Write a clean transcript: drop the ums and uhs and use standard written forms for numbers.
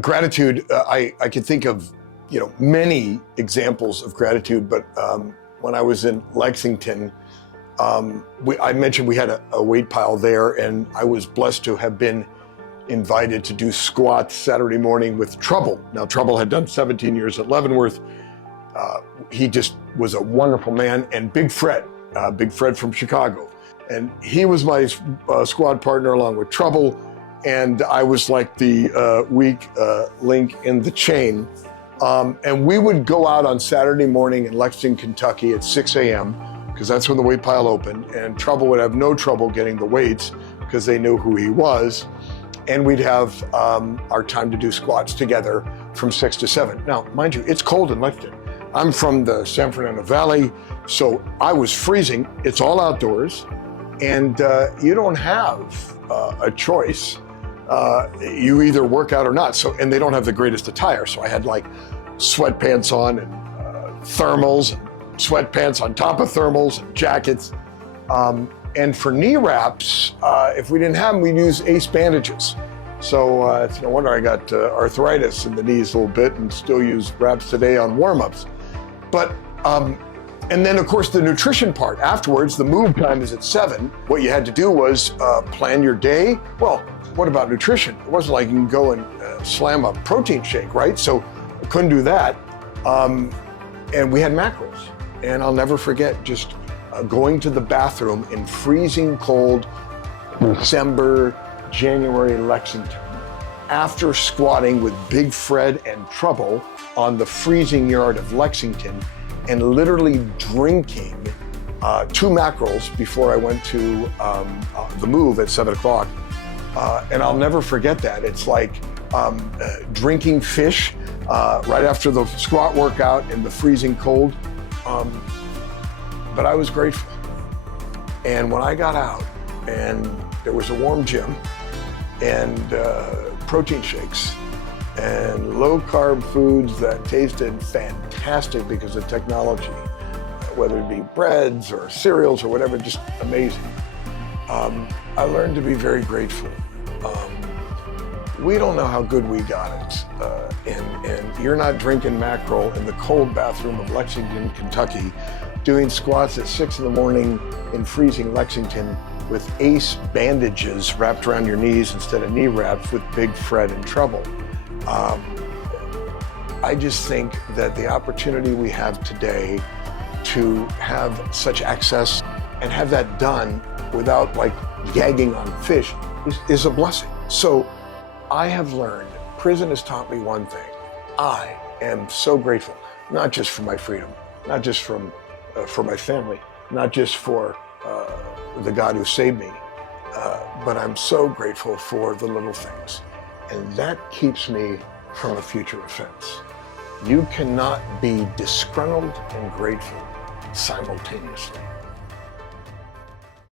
Gratitude, I could think of, many examples of gratitude, but when I was in Lexington, I mentioned we had a weight pile there, and I was blessed to have been invited to do squats Saturday morning with Trouble. Now, Trouble had done 17 years at Leavenworth. He just was a wonderful man, and Big Fred from Chicago. And he was my squad partner along with Trouble, and I was like the weak link in the chain. And we would go out on Saturday morning in Lexington, Kentucky at 6 a.m., because that's when the weight pile opened, and Trouble would have no trouble getting the weights because they knew who he was. And we'd have our time to do squats together from 6 to 7. Now, mind you, it's cold in Lexington. I'm from the San Fernando Valley, so I was freezing. It's all outdoors, and you don't have a choice. You either work out or not. And they don't have the greatest attire. So I had like sweatpants on and thermals, and sweatpants on top of thermals and jackets. And for knee wraps, if we didn't have them, we'd use ace bandages. So it's no wonder I got arthritis in the knees a little bit and still use wraps today on warm-ups. But, and then of course the nutrition part. Afterwards, the move time is at 7. What you had to do was plan your day. Well, what about nutrition? It wasn't like you can go and slam a protein shake, right? So I couldn't do that. And we had mackerels. And I'll never forget just going to the bathroom in freezing cold December, January Lexington, after squatting with Big Fred and Trouble on the freezing yard of Lexington, and literally drinking 2 mackerels before I went to the move at 7 o'clock. And I'll never forget that. It's like drinking fish right after the squat workout in the freezing cold. But I was grateful. And when I got out and there was a warm gym and protein shakes and low carb foods that tasted fantastic because of technology, whether it be breads or cereals or whatever, just amazing. I learned to be very grateful. We don't know how good we got it. And you're not drinking mackerel in the cold bathroom of Lexington, Kentucky, doing squats at 6 in the morning in freezing Lexington with ace bandages wrapped around your knees instead of knee wraps with Big Fred and Trouble. I just think that the opportunity we have today to have such access and have that done without like gagging on fish is a blessing. So I have learned, prison has taught me one thing. I am so grateful, not just for my freedom, not just for my family, not just for the God who saved me, but I'm so grateful for the little things. And that keeps me from a future offense. You cannot be disgruntled and grateful simultaneously.